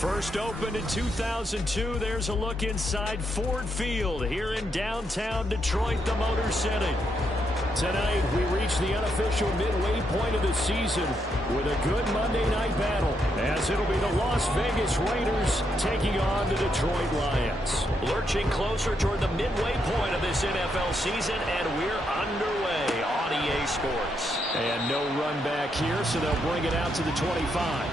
First opened in 2002, there's a look inside Ford Field here in downtown Detroit, the Motor City. Tonight, we reach the unofficial midway point of the season with a good Monday night battle, as it'll be the Las Vegas Raiders taking on the Detroit Lions. Lurching closer toward the midway point of this NFL season, and we're underway on EA Sports. And no run back here, so they'll bring it out to the 25.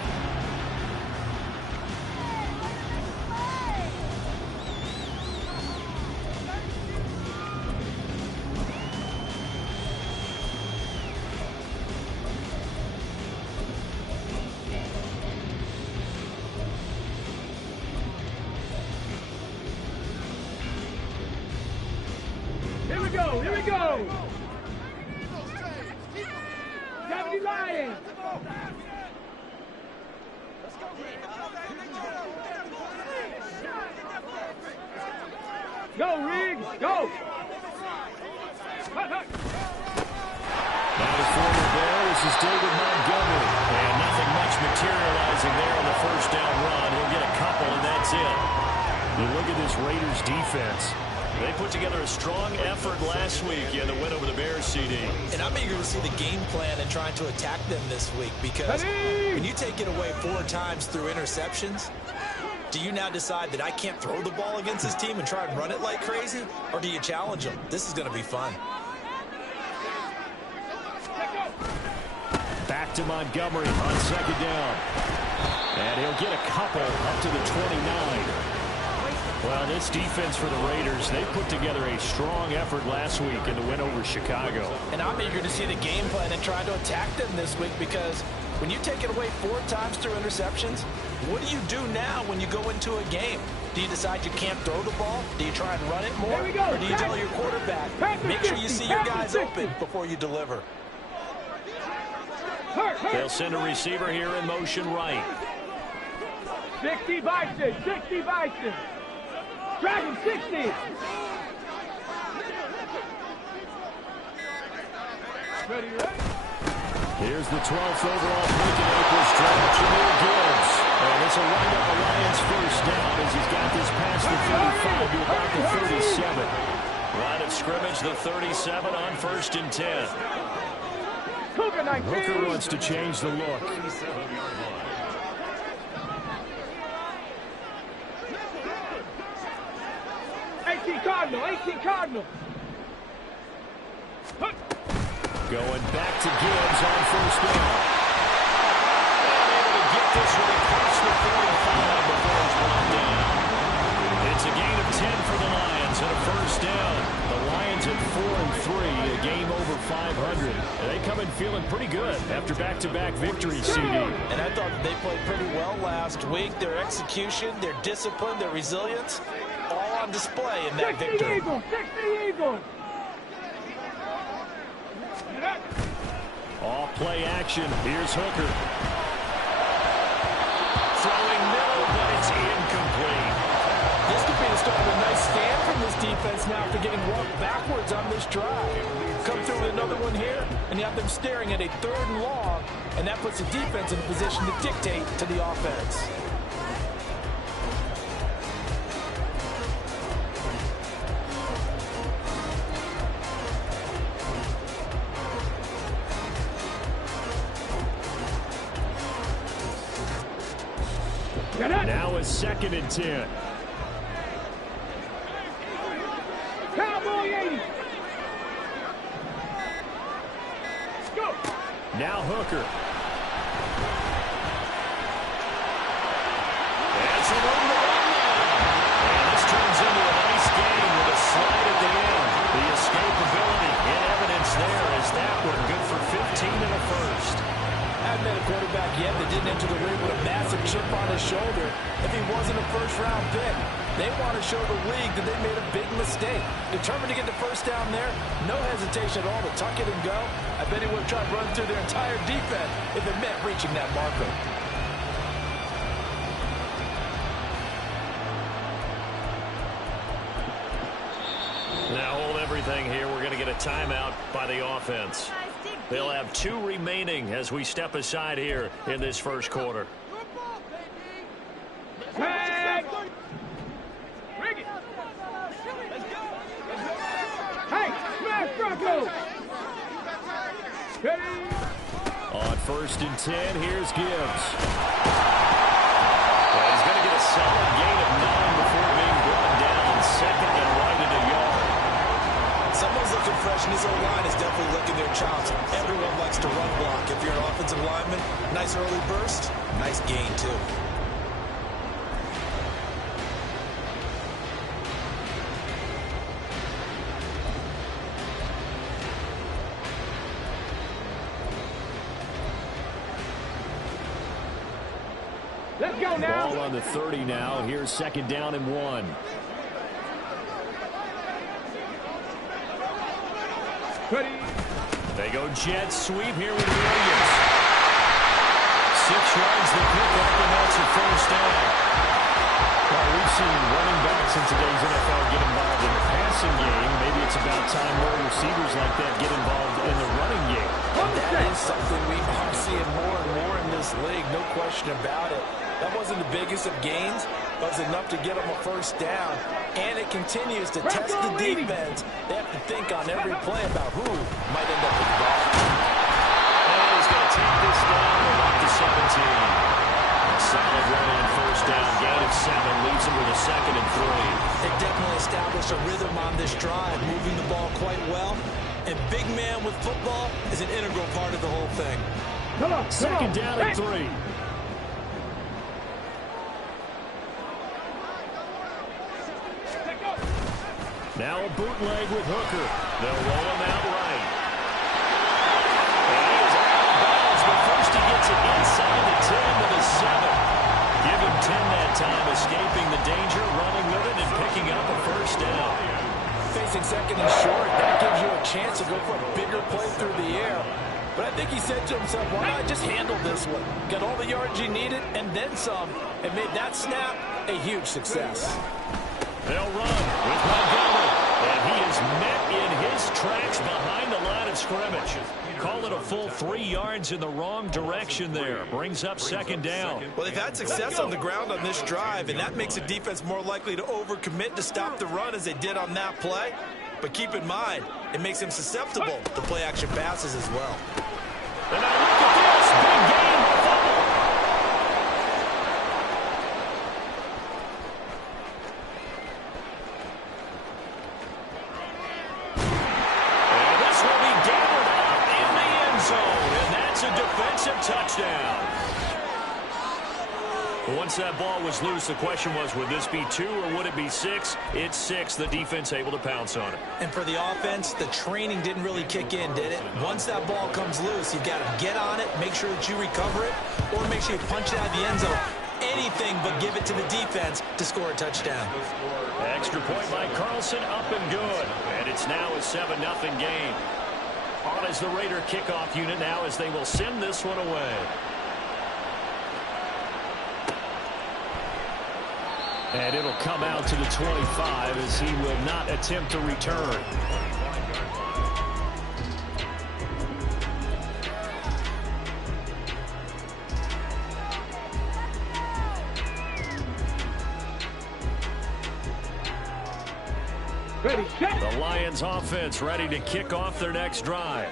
Here we go. Deputy Lions. Go, Riggs, go. Now the forward there, this is David Montgomery. And nothing much materializing there on the first down run. He'll get a couple, and that's it. You look at this Raiders defense. They put together a strong effort last week in the win over the Bears, CD. And I'm eager to see the game plan and trying to attack them this week, because when you take it away 4 times through interceptions, do you now decide that I can't throw the ball against this team and try and run it like crazy? Or do you challenge them? This is going to be fun. Back to Montgomery on second down. And he'll get a couple up to the 29. Well, this defense for the Raiders, they put together a strong effort last week in the win over Chicago. And I'm eager to see the game plan and try to attack them this week, because when you take it away 4 times through interceptions, what do you do now when you go into a game? Do you decide you can't throw the ball? Do you try and run it more? Or do you tell your quarterback, make sure you see your guys open before you deliver? They'll send a receiver here in motion right. 60 Bison, 60 Bison. Dragon 60. Here's the 12th overall pick in April's draft, Jameer Gibbs. And this will wind up the Lions' first down as he's got this past the 35 to about the 37. Line of scrimmage, the 37 on 1st and 10. Hooker wants to change the look. 18 Cardinal. Going back to Gibbs on 1st down. Able to get this one across the 45 before it's brought down. It's a gain of 10 for the Lions and a 1st down. The Lions at 4-3, a game over 500. And they come in feeling pretty good after back-to-back victories, CD. And I thought they played pretty well last week. Their execution, their discipline, their resilience, all on display in that victory. 60 Eagles. Off play action. Here's Hooker. Throwing middle, but it's incomplete. This could be the start of a nice stand from this defense now after getting walked backwards on this drive. Come through with another one here, and you have them staring at a 3rd and long, and that puts the defense in a position to dictate to the offense. Now it's 2nd and 10. Cowboy 80. Go. Now Hooker. And some room to run now. And this turns into a nice game with a slide at the end. The escapability in evidence there is that one good for 15 and a 1st. Haven't had a quarterback yet that didn't enter the ring with a massive chip on his shoulder if he wasn't a 1st-round pick. They want to show the league that they made a big mistake. Determined to get the 1st down there, no hesitation at all to tuck it and go. I bet he would have tried to run through their entire defense if it meant reaching that marker. Now hold everything here. We're going to get a timeout by the offense. They'll have 2 remaining as we step aside here in this 1st quarter. Tag. Rig it. Let's go. Hey, smash Bronco. Ready. On 1st and 10, here's Gibbs. Well, he's going to get a solid gain of 9 before being brought down. 2nd and right at a yard. Someone's looking fresh, and his own line is definitely licking their chops. Everyone likes to run block. If you're an offensive lineman, nice early burst, nice gain, too. Let's go now. Ball on the 30 now. Here's 2nd down and 1. Ready. They go jet sweep here with Williams. 6 yards the pickup, and that's a 1st down. Well, we've seen running backs in today's NFL get involved in the passing game. Maybe it's about time more receivers like that get involved in the running game. That is something we are seeing more and more in this league, no question about it. That wasn't the biggest of gains, but it was enough to get them a 1st down. And it continues to test the defense. They have to think on every play about who might end up with the ball. And he's going to take this down about the 17. A solid run on 1st down. Gain of 7 leaves him with a 2nd and 3. They definitely established a rhythm on this drive, moving the ball quite well. And big man with football is an integral part of the whole thing. Come on. 2nd down and 3. Now a bootleg with Hooker. They'll roll him out right. And he is out of bounds, but first he gets it inside the 10 to the 7. Give him 10 that time, escaping the danger, running with it, and picking up a 1st down. Facing 2nd and short, that gives you a chance to go for a bigger play through the air. But I think he said to himself, why not just handle this one? Got all the yards you needed and then some, and made that snap a huge success. They'll run with Montgomery, and he is met in his tracks behind the line of scrimmage. Call it a full 3 yards in the wrong direction there. Brings up 2nd down. Well, they've had success on the ground on this drive, and that makes a defense more likely to overcommit to stop the run as they did on that play. But keep in mind, it makes them susceptible to play-action passes as well. And now look at this. Big game. Fumble. And this will be gathered up in the end zone. And that's a defensive touchdown. Once that ball was loose, the question was, would this be 2 or would it be 6? It's 6. The defense able to pounce on it. And for the offense, the training didn't really kick in, did it? Once that ball comes loose, you've got to get on it, make sure that you recover it, or make sure you punch it out of the end zone. Anything but give it to the defense to score a touchdown. Extra point by Carlson, up and good. And it's now a 7-0 game. On as the Raider kickoff unit now as they will send this one away. And it'll come out to the 25 as he will not attempt to return. Ready, set. The Lions offense ready to kick off their next drive.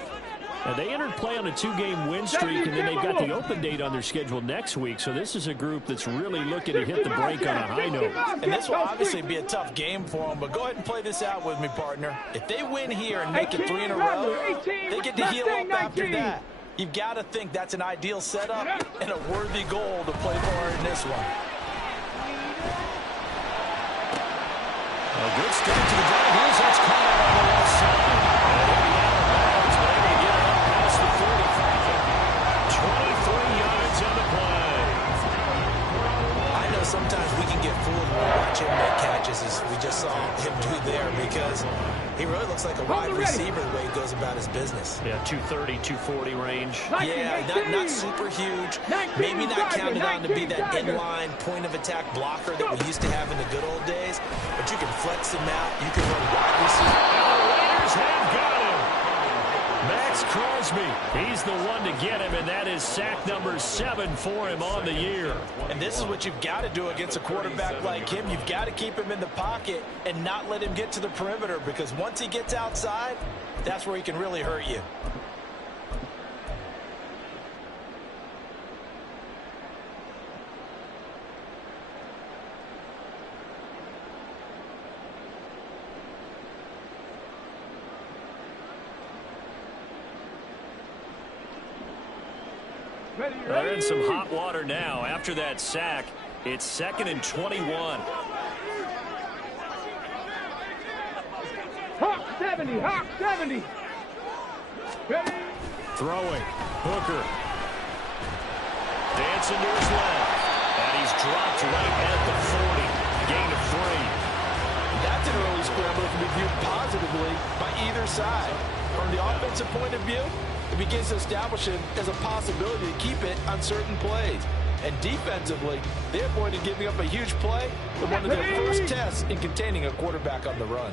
And they entered play on a 2-game win streak, and then they've got the open date on their schedule next week. So this is a group that's really looking to hit the break on a high note. And this will obviously be a tough game for them, but go ahead and play this out with me, partner. If they win here and make it 3 in a row, they get to heal up after that. You've got to think that's an ideal setup and a worthy goal to play for in this one. A good start to the drive. Here's that's caught out on the left side. And he'll be out of bounds, but able to get it up past the 45. 23 yards on the play. I know sometimes we can get fooled when we watch him make catches, as we just saw him do there, because he really looks like a wide receiver the way he goes about his business. Yeah, 230, 240 range. Yeah, not super huge. Maybe not counted on to be that inline point-of-attack blocker that we used to have in the good old days, but you can flex him out. You can run wide receiver. And the Raiders have got him. Max Crosby. He's the one to get him, and that is sack number 7 for him on the year. And this is what you've got to do against a quarterback like him. You've got to keep him in the pocket and not let him get to the perimeter, because once he gets outside, that's where he can really hurt you. They're in some hot water now. After that sack, it's 2nd and 21. Hawk 70, Hawk 70. Ready? Throwing. Hooker. Dancing to his left. And he's dropped right at the 40. Gain of 3. That's an early scramble that can be viewed positively by either side. From the offensive point of view, it begins to establish it as a possibility to keep it on certain plays. And defensively, they avoided giving up a huge play with one of their first tests in containing a quarterback on the run.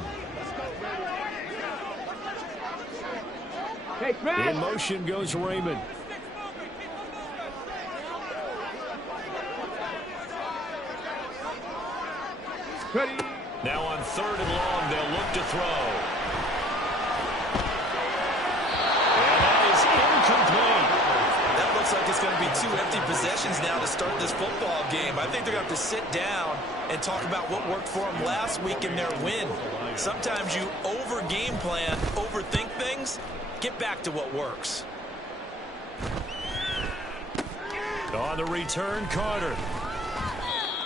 Hey, in motion goes Raymond. Ready? Now on 3rd and long, they'll look to throw. That looks like it's going to be 2 empty possessions now to start this football game. I think they're going to have to sit down and talk about what worked for them last week in their win. Sometimes you over-game plan, overthink things. Get back to what works. On the return, Carter.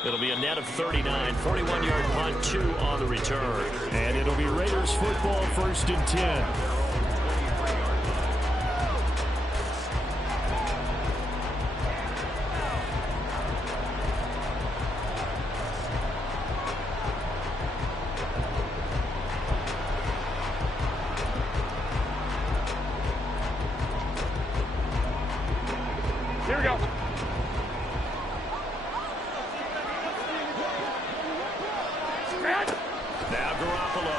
It'll be a net of 39. 41-yard punt, 2 on the return. And it'll be Raiders football, 1st and 10. Here we go. Now Garoppolo.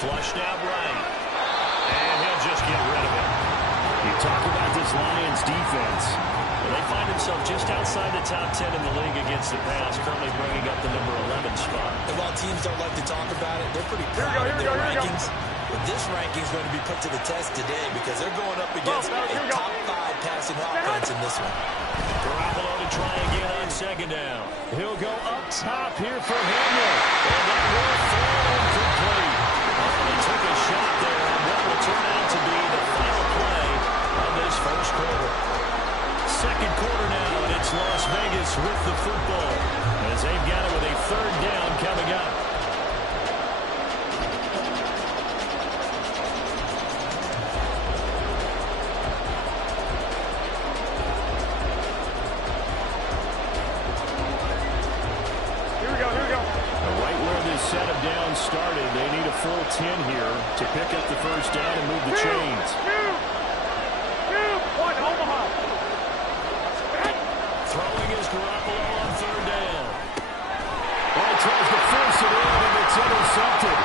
Flushed out right. And he'll just get rid of it. You talk about this Lions defense. Well, they find themselves just outside the top 10 in the league against the pass, currently bringing up the number 11 spot. And while teams don't like to talk about it, they're pretty proud of their rankings. But this ranking is going to be put to the test today because they're going up against a top 5 passing offense in this one. Garoppolo to try again on 2nd down. He'll go up top here for Henry. And that will fall incomplete. Oh, he took a shot there on what will turn out to be the final play of this 1st quarter. 2nd quarter now, and it's Las Vegas with the football as they've got it with a 3rd down coming up. Set of downs started. They need a full 10 here to pick up the 1st down and move the chains. One, Omaha. Throwing is Garoppolo on 3rd down. Well, he tries to force it in, and it's intercepted.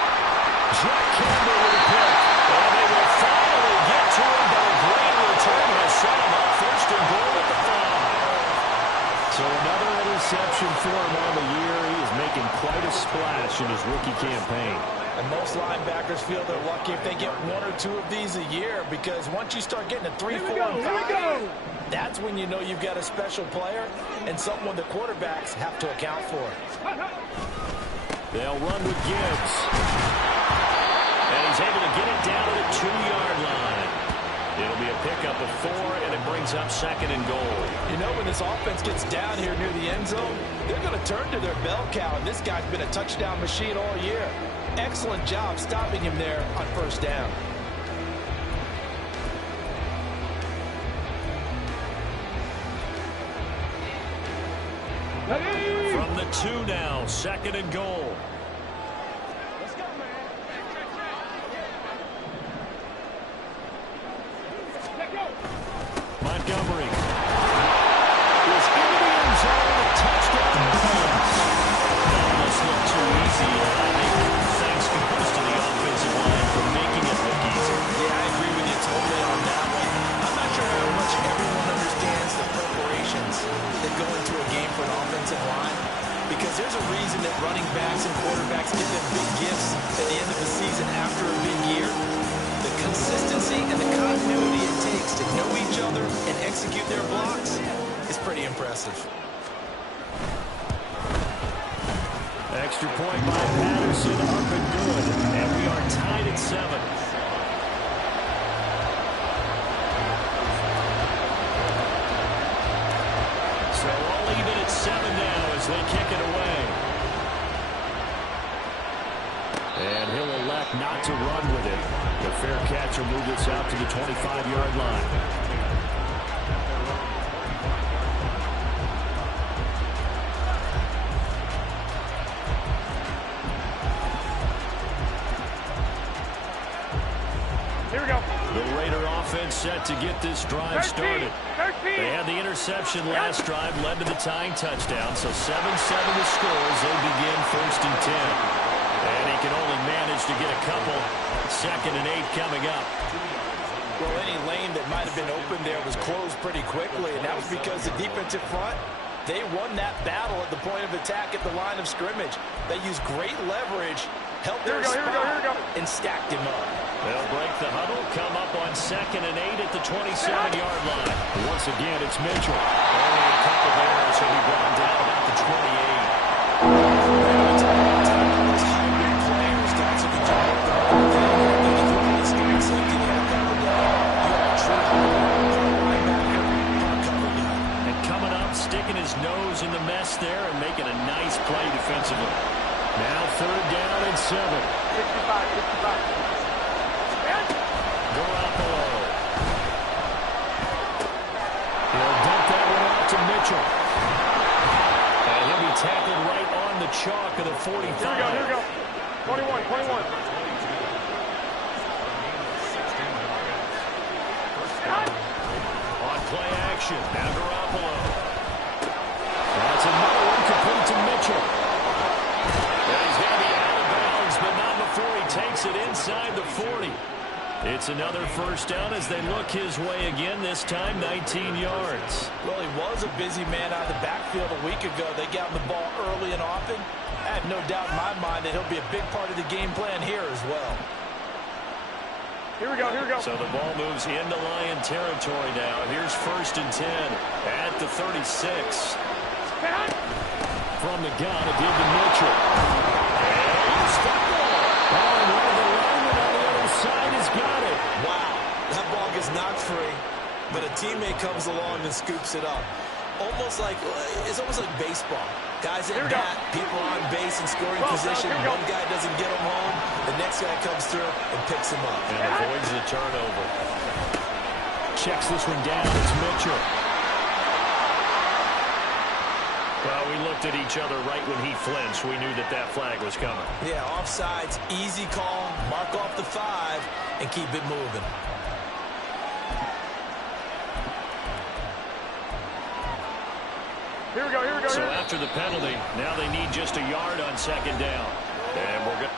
Jack Campbell with a pick. And they will finally get to him, but a great return has set him up 1st and goal at the 5. So another interception for him on the year. He is making quite a splash in his rookie campaign. And most linebackers feel they're lucky if they get 1 or 2 of these a year, because once you start getting a 3, 4, and 5, that's when you know you've got a special player and someone the quarterbacks have to account for. They'll run with Gibbs. And he's able to get it down to the 2-yard line. It'll be a pickup of 4, and it brings up 2nd and goal. You know, when this offense gets down here near the end zone, they're going to turn to their bell cow, and this guy's been a touchdown machine all year. Excellent job stopping him there on 1st down. From the 2 now, 2nd and goal. Montgomery is into the end zone. A touchdown pass. That must look too easy. I think thanks goes to the offensive line for making it look easy. Yeah, I agree with you elect not to run with it. The fair catch will move this out to the 25-yard line. Here we go. The Raider offense set to get this drive started. 13. They had the interception last drive, led to the tying touchdown. So 7-7 the score as they begin 1st and 10. And he can only manage to get a couple. 2nd and 8 coming up. Well, any lane that might have been open there was closed pretty quickly, and that was because the defensive front, they won that battle at the point of attack at the line of scrimmage. They used great leverage, held their spot, and stacked him up. They'll break the huddle, come up on 2nd and 8 at the 27-yard line. Once again, it's Mitchell. Only a couple there, so he brought down about the 28. And coming up, sticking his nose in the mess there and making a nice play defensively. Now 3rd down and 7. 65. Garoppolo. He'll dump that one out to Mitchell. And he'll be tackled right on the chalk of the 45. Here we go. 21. On play action. Now Garoppolo. That's another one complete to Mitchell. And he's going to be out of bounds, but not before he takes it inside the 40. It's another 1st down as they look his way again, this time 19 yards. Well, he was a busy man out of the backfield a week ago. They got him the ball early and often. I have no doubt in my mind that he'll be a big part of the game plan here as well. Here we go. So the ball moves into Lion territory now. Here's 1st and 10 at the 36. From the gun, it did to Mitchell. And he's got it. And one of the linemen on the other side has got it. Wow, that ball gets knocked free, but a teammate comes along and scoops it up. It's almost like baseball. Guys at bat, people on base in scoring position. One guy doesn't get him home. The next guy comes through and picks him up. And avoids the turnover. Checks this one down. It's Mitchell. Well, we looked at each other right when he flinched. We knew that flag was coming. Yeah, offsides, easy call, mark off the 5, and keep it moving. Here we go. So after the penalty, now they need just a yard on 2nd down. And we're going to...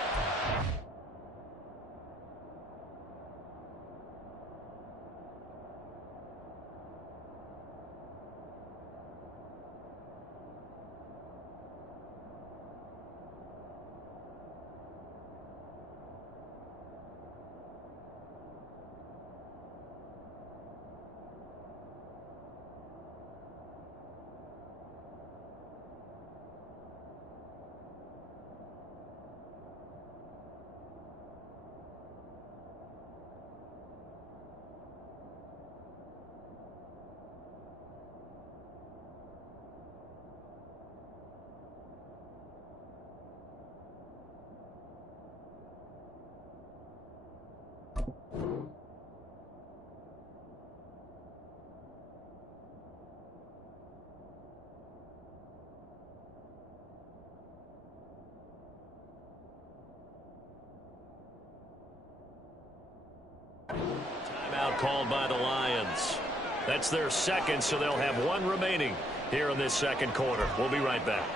Timeout called by the Lions. That's their 2nd, so they'll have 1 remaining here in this 2nd quarter. We'll be right back.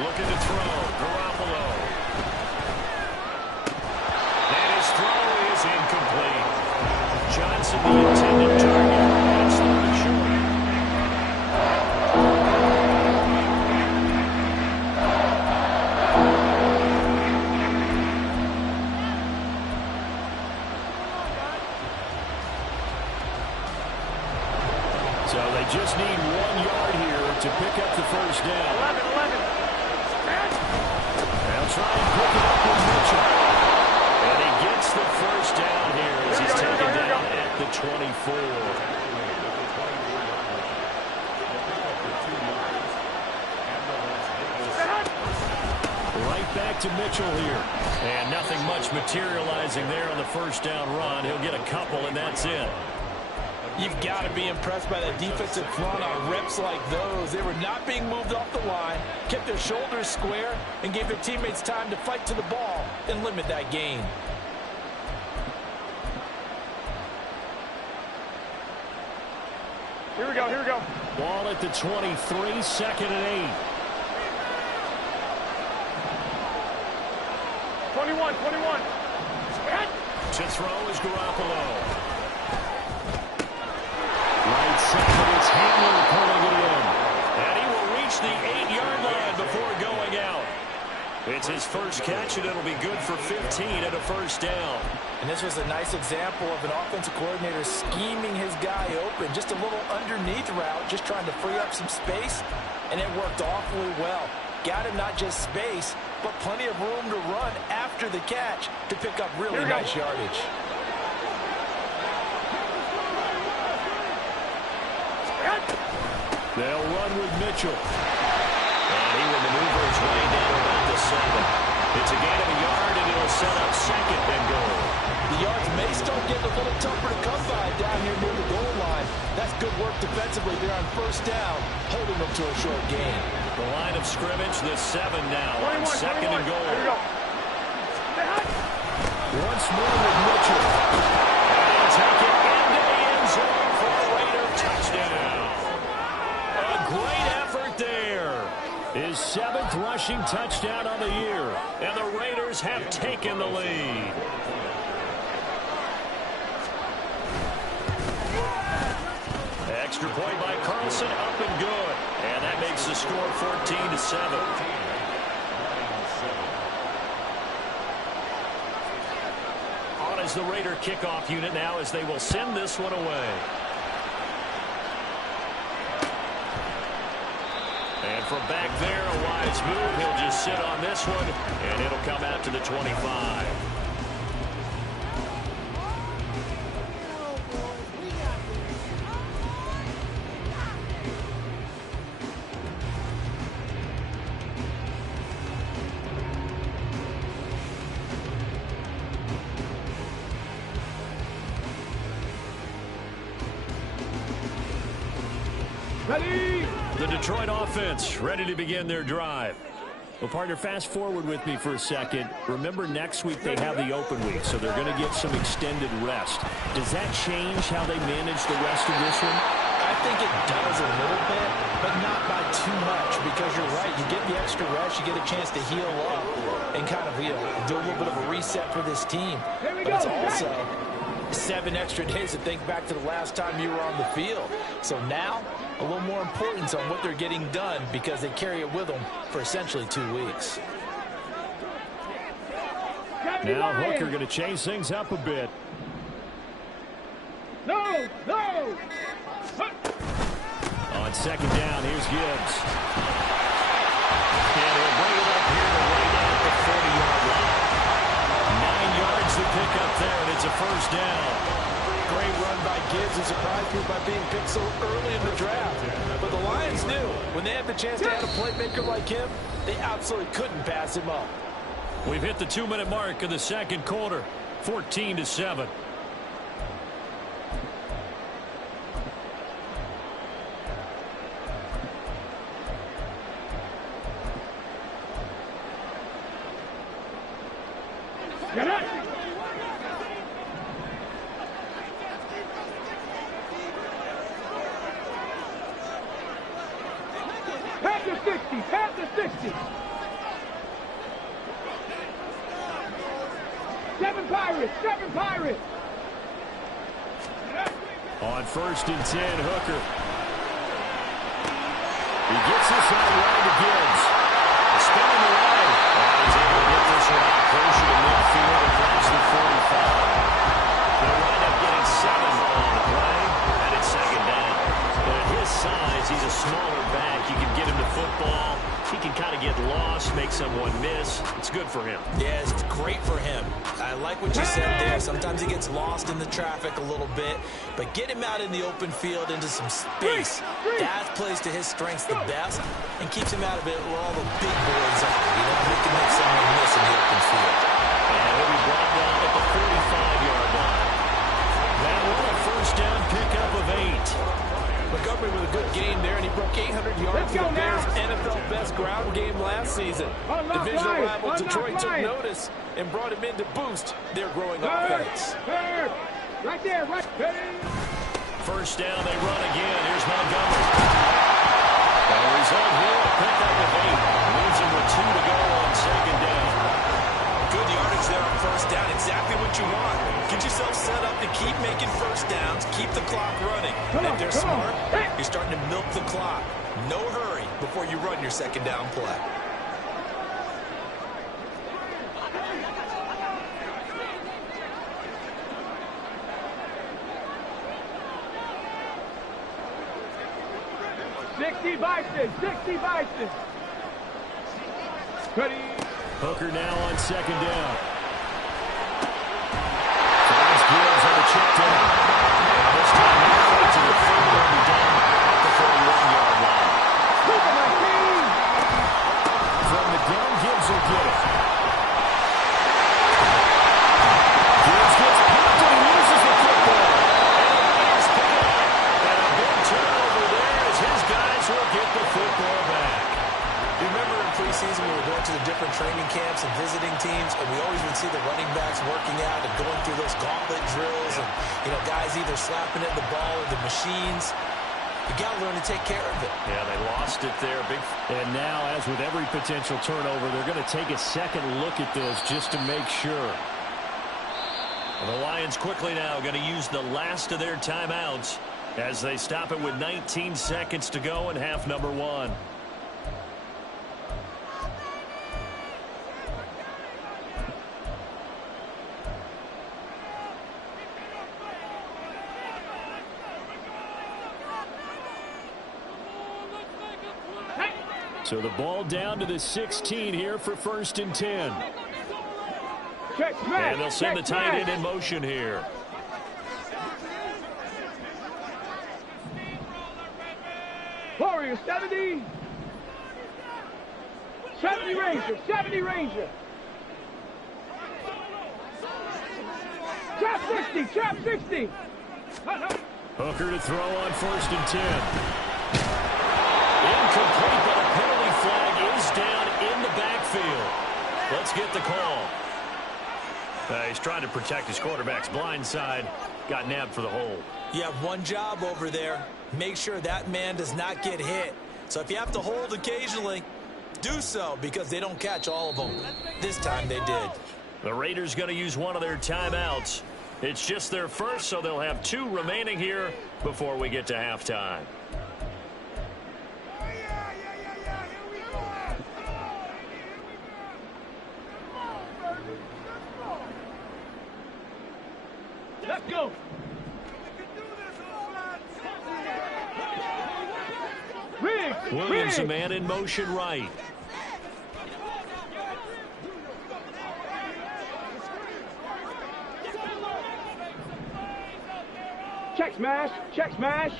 Looking to throw. Garoppolo. And his throw is incomplete. Johnson, the intended target. That's third short. So they just need 1 yard here to pick up the 1st down. 11. They'll try and pick it up with to Mitchell here. And nothing much materializing there on the first down run. He'll get a couple, and that's it. You've got to be impressed by that defensive front on reps like those. They were not being moved off the line, kept their shoulders square, and gave their teammates time to fight to the ball and limit that gain. Here we go, here we go. Ball at the 23, second and 8. 21. To throw is Garoppolo. Right side, it's Hamler pulling it in. And he will reach the 8-yard line before going out. It's his first catch, and it'll be good for 15 and a first down. And this was a nice example of an offensive coordinator scheming his guy open. Just a little underneath route, just trying to free up some space, and it worked awfully well. Got him not just space, but plenty of room to run after the catch to pick up really nice yardage. They'll run with Mitchell. And he will maneuver his way down about the 7. It's a gain of a yard, and it'll set up second and goal. The yards may start getting a little tougher to come by down here near the goal line. That's good work defensively there on first down, holding them to a short gain. The line of scrimmage, the 7 now on second and goal. Here we go. Once more with Mitchell. And he'll take it into the end zone for a Raider touchdown. A great effort there. His 7th rushing touchdown on the year. And the Raiders have taken the lead. Extra point by Carlson, up and good. And that makes the score 14-7. On is the Raider kickoff unit now as they will send this one away. And from back there, a wise move. He'll just sit on this one, and it'll come out to the 25. Ready? The Detroit offense ready to begin their drive. Well, partner, fast forward with me for a second. Remember, next week they have the open week, so they're going to get some extended rest. Does that change how they manage the rest of this one? I think it does a little bit, but not by too much, because you're right. You get the extra rest, you get a chance to heal up and kind of do a little bit of a reset for this team. But it's also 7 extra days to think back to the last time you were on the field. So now, a little more importance on what they're getting done because they carry it with them for essentially 2 weeks. Now Hooker going to change things up a bit. No! On second down, here's Gibbs. And he'll bring it up here right at the 40-yard line. 9 yards to pick up there, and it's a first down. Great run by Gibbs. He surprised me by being picked so early in the draft. But the Lions knew when they had the chance to add a playmaker like him, they absolutely couldn't pass him up. We've hit the 2-minute mark of the second quarter, 14-7. Get it! Past the 60. 7 Pirates. On first and 10, Hooker. He gets this out right to Gibbs. Spinning the line. He's able to get this one out closer to midfield across the 45. They'll wind up getting 7 on the play, and it's second down. But at his size, he's a smaller back. You can get him to football. He can kind of get lost, make someone miss. It's good for him. Yeah, it's great for him. I like like what you said there. Sometimes he gets lost in the traffic a little bit, but get him out in the open field into some space. That plays to his strengths the best and keeps him out of it where all the big boys are. You know, he can make someone miss in the open field. And he'll be brought down at the 45-yard line. That one a first down pickup of 8. Montgomery with a good game there, and he broke 800 yards for the Bears' NFL best ground game last season. Divisional rival Detroit took notice and brought him in to boost their growing offense. Right there, right there. First down, they run again. Here's Montgomery. And the result here, a pickup of 8. Leaves him with 2 to go on second down. Good yardage there on first down. Exactly what you want. Get yourself set up to keep making first downs. Keep the clock running. And if they're smart, you're starting to milk the clock. No hurry before you run your second down play. Sixty Bison. Ready. Hooker now on second down. Finds Gibbs on the check down. And this time he'll to the 30 and be down at the 41-yard line. From the gun, Gibbs will get it. Gibbs gets popped and he loses the football. And the Raiders pick it up. And a big turnover there as his guys will get the football back. You remember in preseason we were going to the different training camps and visiting teams, and we always would see the running backs working out and going through those gauntlet drills, and guys either slapping at the ball or the machines. You got to learn to take care of it. Yeah, they lost it there. And now, as with every potential turnover, they're going to take a second look at this just to make sure. And the Lions quickly now going to use the last of their timeouts as they stop it with 19 seconds to go in half number 1. So the ball down to the 16 here for 1st and 10. And they'll send the tight end in motion here. Warrior 70. 70 Ranger. 70 Ranger. Trap 60. Trap 60. Hooker to throw on 1st and 10. Incomplete, but a penalty flag is down in the backfield. Let's get the call. He's trying to protect his quarterback's blind side. Got nabbed for the hold. You have one job over there. Make sure that man does not get hit. So if you have to hold occasionally, do so, because they don't catch all of them. This time they did. The Raiders going to use one of their timeouts. It's just their first, so they'll have 2 remaining here before we get to halftime. Let's go. Williams, a man in motion right. Check smash. Check smash.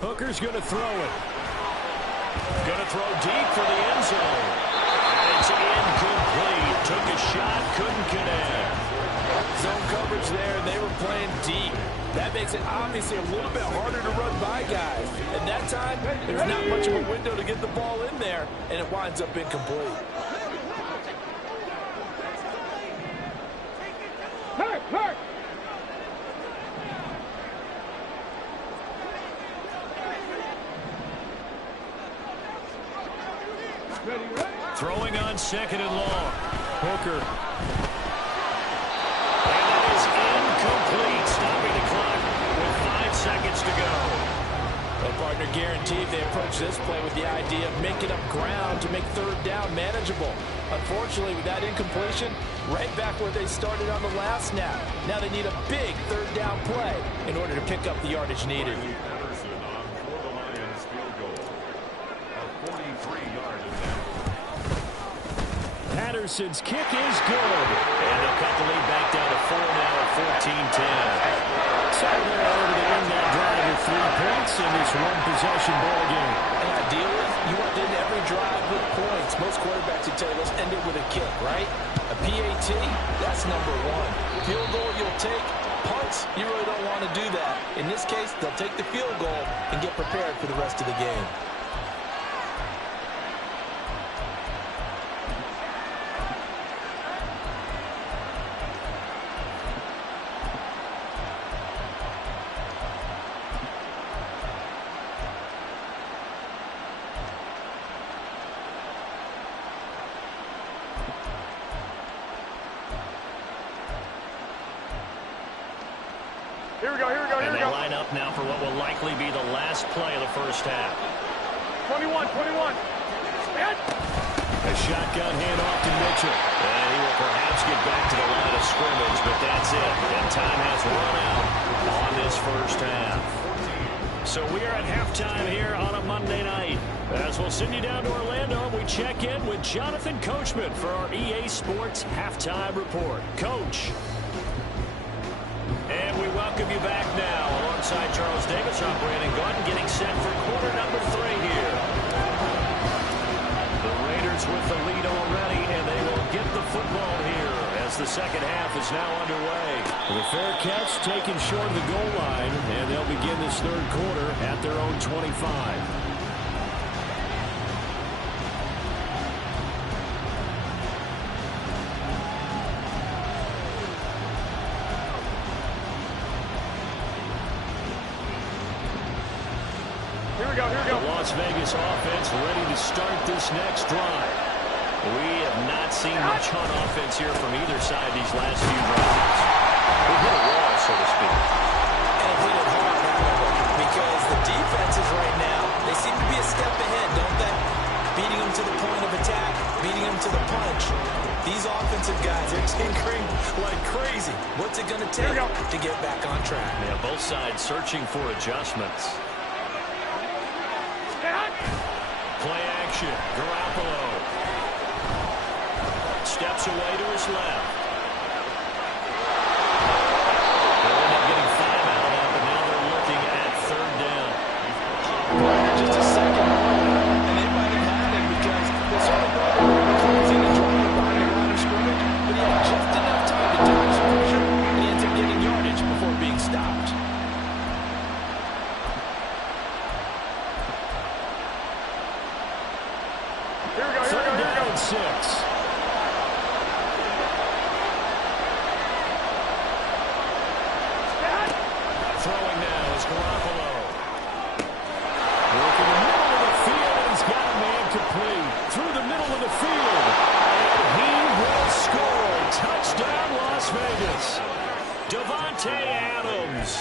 Hooker's going to throw it. Going to throw deep for the end zone. And it's incomplete. Took a shot, couldn't connect. Zone coverage there, and they were playing deep. That makes it obviously a little bit harder to run by guys. At that time, there's not much of a window to get the ball in there, and it winds up incomplete. Hurt. Throwing on 2nd and long. Hooker. And that is incomplete. Stopping the clock with 5 seconds to go. Well, partner, guaranteed they approach this play with the idea of making up ground to make 3rd down manageable. Unfortunately, with that incompletion, right back where they started on the last snap. Now they need a big 3rd down play in order to pick up the yardage needed. Anderson's kick is good. And they'll cut the lead back down to 4 now at 14-10. So they're able to end that drive with 3 points in this one-possession ball game. And ideally, you want to end every drive with points. Most quarterbacks would tell you, let's end it with a kick, right? A PAT, that's number 1. Field goal you'll take. Punts, you really don't want to do that. In this case, they'll take the field goal and get prepared for the rest of the game. Here we go. And they line up now for what will likely be the last play of the first half. 21. A shotgun handoff to Mitchell. And he will perhaps get back to the line of scrimmage, but that's it. And time has run out on this first half. So we are at halftime here on a Monday night. As we'll send you down to Orlando, we check in with Jonathan Coachman for our EA Sports Halftime Report. Coach. And we welcome you back now. Alongside Charles Davis, I'm Brandon Gordon, getting set for quarter number 3 here. The Raiders with the lead already, and they will get the football here as the second half is now underway. The fair catch taken short of the goal line, and they'll begin this third quarter at their own 25. The Las Vegas offense ready to start this next drive. We have not seen much on offense here from either side these last few drives. We hit a wall, so to speak. And hit it hard, because the defenses right now, they seem to be a step ahead, don't they? Beating them to the point of attack, beating them to the punch. These offensive guys are tinkering like crazy. What's it going to take to get back on track? Yeah, both sides searching for adjustments. Play action. Garoppolo steps away to his left. They'll end up getting 5 out of that, but now they're looking at third down. Just a second, and they might have had him because they sort of closing and drawing behind the line of scrimmage, but he had just enough time to dodge pressure, and he ends up getting yardage before being stopped. Third down and 6. Throwing now is Garoppolo. Working the middle of the field, and he's got a man complete. Through the middle of the field, and he will score. Touchdown, Las Vegas. Davante Adams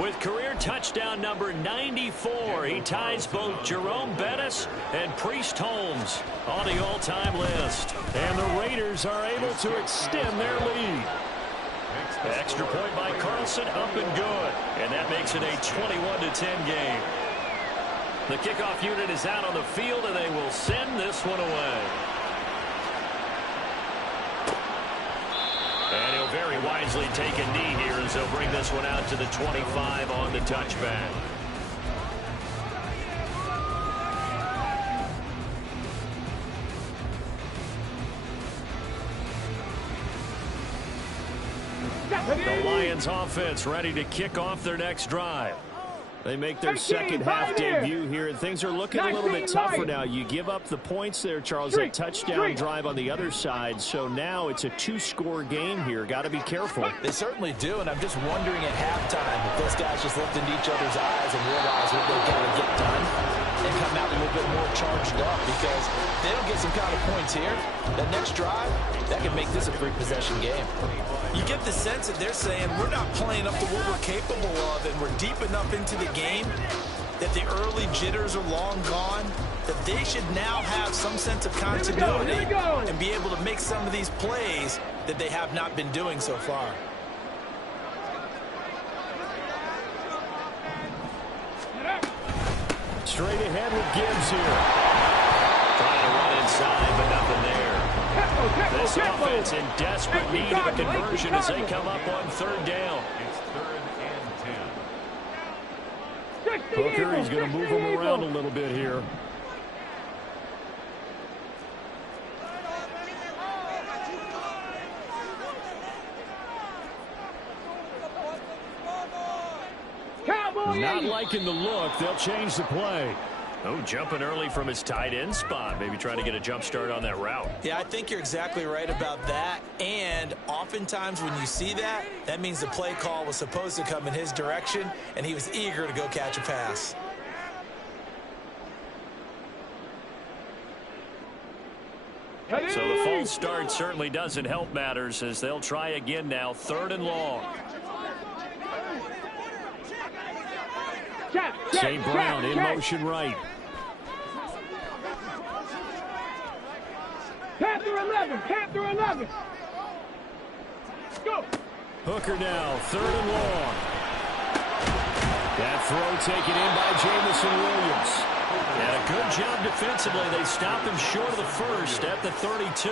with career touchdown number 94. He ties both Jerome Bettis and Priest Holmes on the all-time list. And the Raiders are able to extend their lead. Extra point by Carlson, up and good. And that makes it a 21-10 game. The kickoff unit is out on the field, and they will send this one away. And he'll very wisely take a knee here as they'll bring this one out to the 25 on the touchback. The Lions offense ready to kick off their next drive. They make their second half debut here, and things are looking a little bit tougher now. You give up the points there, Charles, that touchdown drive on the other side. So now it's a 2-score game here. Got to be careful. They certainly do, and I'm just wondering at halftime if those guys just looked into each other's eyes and realized what they've got to get done and come out a little bit more charged up, because they don't get some kind of points here. That next drive, that can make this a 3-possession game. You get the sense that they're saying we're not playing up to what we're capable of, and we're deep enough into the game that the early jitters are long gone, that they should now have some sense of continuity and be able to make some of these plays that they have not been doing so far. Straight ahead with Gibbs here. Trying to run inside, but nothing there. This offense in desperate need of a conversion as they come up on third down. It's 3rd and 10. Hooker, he's going to move him around a little bit here. Not liking the look. They'll change the play. Oh, jumping early from his tight end spot. Maybe trying to get a jump start on that route. Yeah, I think you're exactly right about that. And oftentimes when you see that, that means the play call was supposed to come in his direction, and he was eager to go catch a pass. So the false start certainly doesn't help matters as they'll try again now. 3rd and long. St. Brown in motion right. Panther 11, Panther 11. Go. Hooker now, 3rd and long. That throw taken in by Jamison Williams. And a good job defensively. They stop him short of the first at the 32.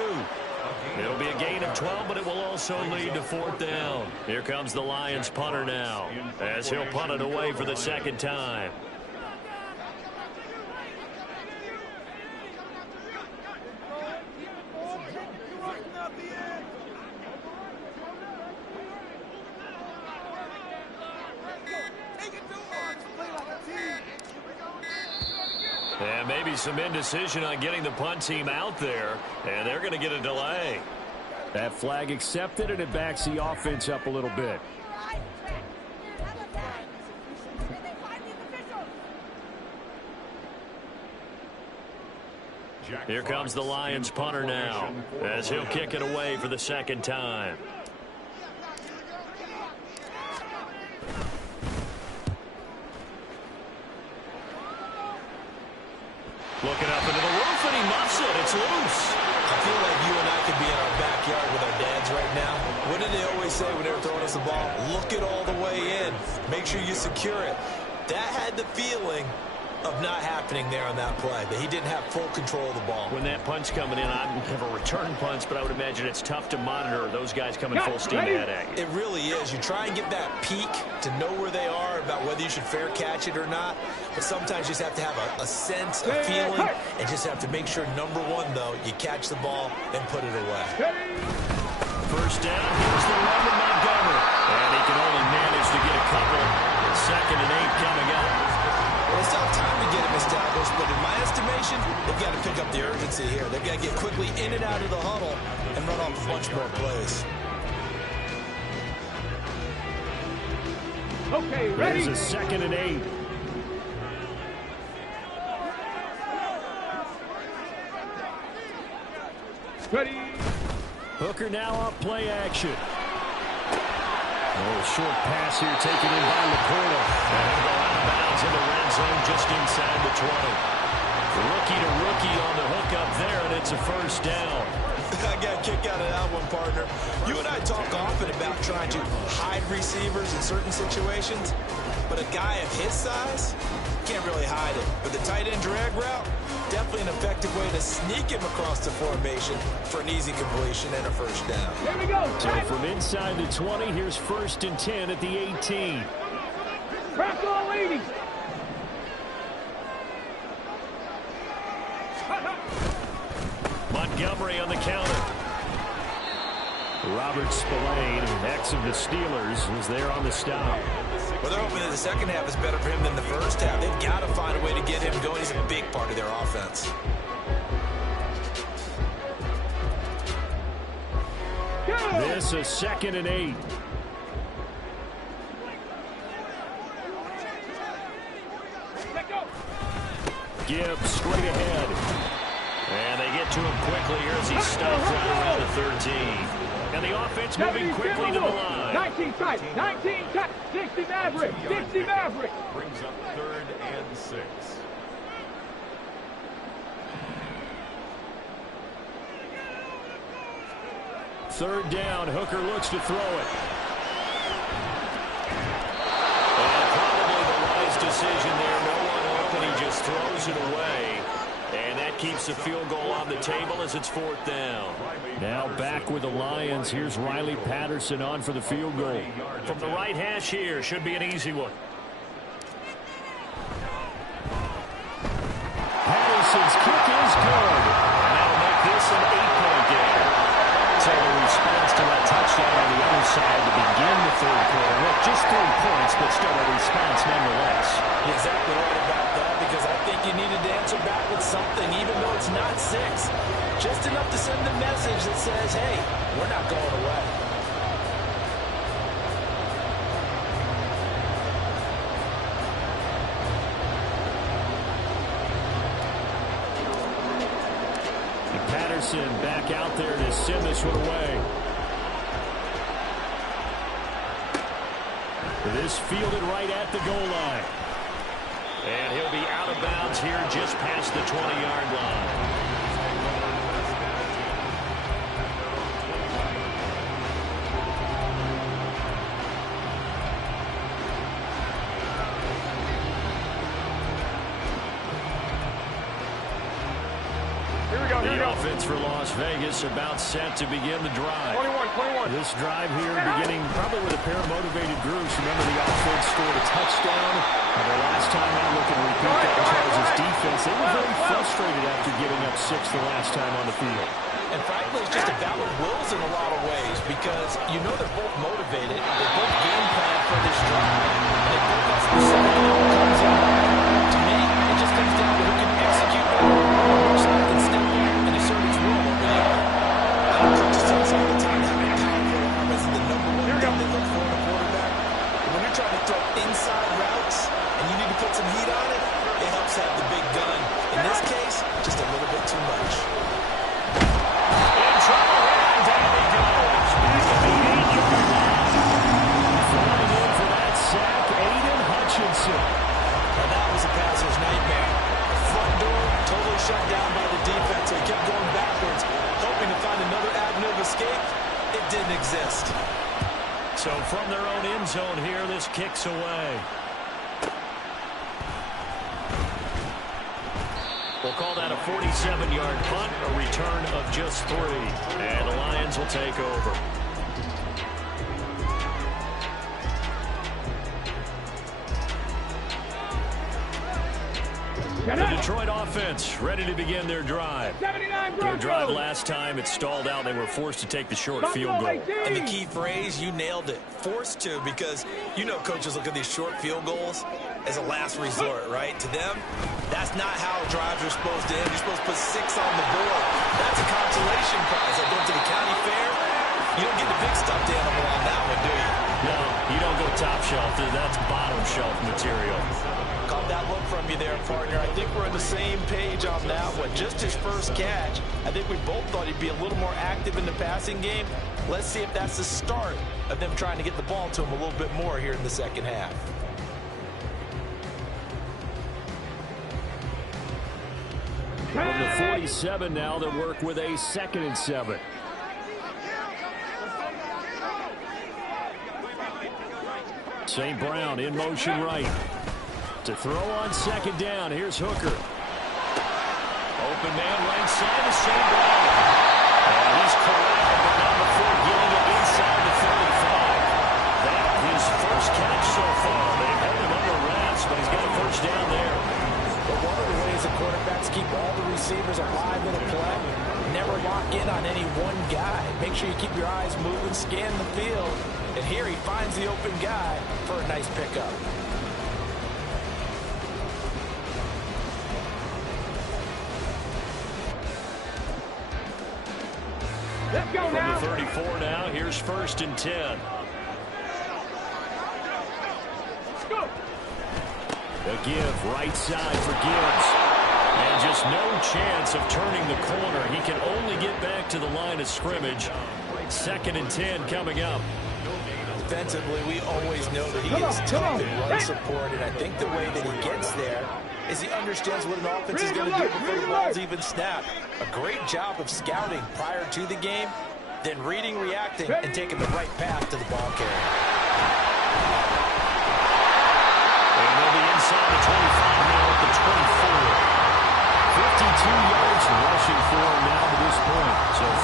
It'll be a gain of 12, but it will also lead to 4th down. Here comes the Lions punter now as he'll punt it away for the 2nd time. And maybe some indecision on getting the punt team out there, and they're going to get a delay. That flag accepted, and it backs the offense up a little bit. Here comes the Lions punter now as he'll kick it away for the 2nd time. Looking up into the roof, and he muffs it. It's loose. I feel like you and I could be in our backyard with our dads right now. What did they always say when they were throwing us the ball? Look it all the way in. Make sure you secure it. That had the feeling of not happening there on that play, that he didn't have full control of the ball. When that punch coming in, I don't have a return punch, but I would imagine it's tough to monitor those guys coming full steam ahead at you. It really is. You try and get that peek to know where they are about whether you should fair catch it or not, but sometimes you just have to have a sense, a feeling, and just have to make sure, number one, though, you catch the ball and put it away. 1st down, here's the run to Montgomery, and he can only manage to get a couple. 2nd and 8 coming up. Well, it's not time to get him established, but in my estimation, they've got to pick up the urgency here. They've got to get quickly in and out of the huddle and run off a bunch more plays. Okay, ready? There's a 2nd and 8. Ready? Hooker now off play action. Oh, short pass here taken in by Laporta. And he'll go out of bounds in the red zone just inside the 20. Rookie to rookie on the hook up there, and it's a 1st down. I got a kick out of that one, partner. You and I talk often about trying to hide receivers in certain situations, but a guy of his size can't really hide it. But the tight end drag route, definitely an effective way to sneak him across the formation for an easy completion and a 1st down. Here we go. So from inside the 20, here's 1st and 10 at the 18. Crack all ladies. Montgomery on the counter. Robert Spillane, ex of the Steelers, was there on the stop. Well, they're hoping that the 2nd half is better for him than the 1st half. They've got to find a way to get him going. He's a big part of their offense. This is 2nd and 8. Gibbs straight ahead. And they get to him quickly here as he's stopped right around the 13. And the offense moving quickly to the line. 19 tight, 19 tight. 60 Maverick, 60 Maverick. Brings up 3rd and 6. Third down, Hooker looks to throw it. And probably the wise decision there. No one open, he just throws it away. And that keeps the field goal on the table as it's 4th down. Now back with the Lions. Here's Riley Patterson on for the field goal. From the right hash here, should be an easy one. Patterson's kick is good. And that'll make this an 8-point game. So the response to that touchdown on the other side to begin the 3rd quarter. Look, just 3 points, but still a response nonetheless. You're exactly right about that, because I think you needed to answer back with something, even though it's not 6. Just enough to send the message that says, hey, we're not going away. And Patterson back out there to send this one away. This fielded right at the goal line. And he'll be out of bounds here just past the 20-yard line. The offense for Las Vegas about set to begin the drive. 21. This drive here beginning probably with a pair of motivated groups. Remember, the offense scored a touchdown. And the last time out, looking to repeat that Charles' defense. They were very frustrated after giving up 6 the last time on the field. And frankly, it's just a battle of wills in a lot of ways, because you know they're both motivated. They both game plan for this drive. And they both got some second outcomes in mind. To me, it just comes down to who can execute better, which side can step in and assert its will over the other. Coaches tell us all the time how powerful arm is the number one thing they look for in a quarterback. When you're trying to throw inside routes and you need to put some heat on it, it helps have the big gun. In this case, just a little bit too much. In trouble, and down he goes. Back at the 8-yard line. Flying in for that sack, Aiden Hutchinson. And that was a passer's nightmare. Front door totally shut down by the defense. So he kept going backwards, hoping to find another avenue of escape. It didn't exist. So from their own end zone here, this kicks away. We'll call that a 47-yard punt, a return of just 3. And the Lions will take over. The Detroit offense ready to begin their drive. 79 Their drive last time, it stalled out. They were forced to take the short field goal. And the key phrase, you nailed it. Forced to, because you know coaches look at these short field goals as a last resort, right? To them, that's not how drives are supposed to end. You're supposed to put 6 on the board. That's a consolation prize. Like going to the county fair, you don't get the big stuffed animal on that one, do you? No, you don't go top shelf. That's bottom shelf material. Caught that look from you there, partner. I think we're on the same page on that one. Just his first catch. I think we both thought he'd be a little more active in the passing game. Let's see if that's the start of them trying to get the ball to him a little bit more here in the second half. From the 47 now, they work with a 2nd and 7. St. Brown in motion right. To throw on 2nd down. Here's Hooker. Open man right side of St. Brown. And he's corralled, but not before getting it inside the 35. That his first catch so far. They've held him under wraps, but he's got a first down there. But one of the ways the quarterbacks keep all the receivers alive in a play, never lock in on any one guy. Make sure you keep your eyes moving, scan the field. And here he finds the open guy for a nice pickup. Let's go From now. the 34 now, here's 1st and 10. Go. The give, right side for Gibbs. And just no chance of turning the corner. He can only get back to the line of scrimmage. 2nd and 10 coming up. Defensively, we always know that he is tough in run support, and I think the way that he gets there is he understands what an offense is going to do before the ball's even snapped. A great job of scouting prior to the game, then reading, reacting, and taking the right path to the ball carrier. And they'll be inside the 25 now at the 24. 52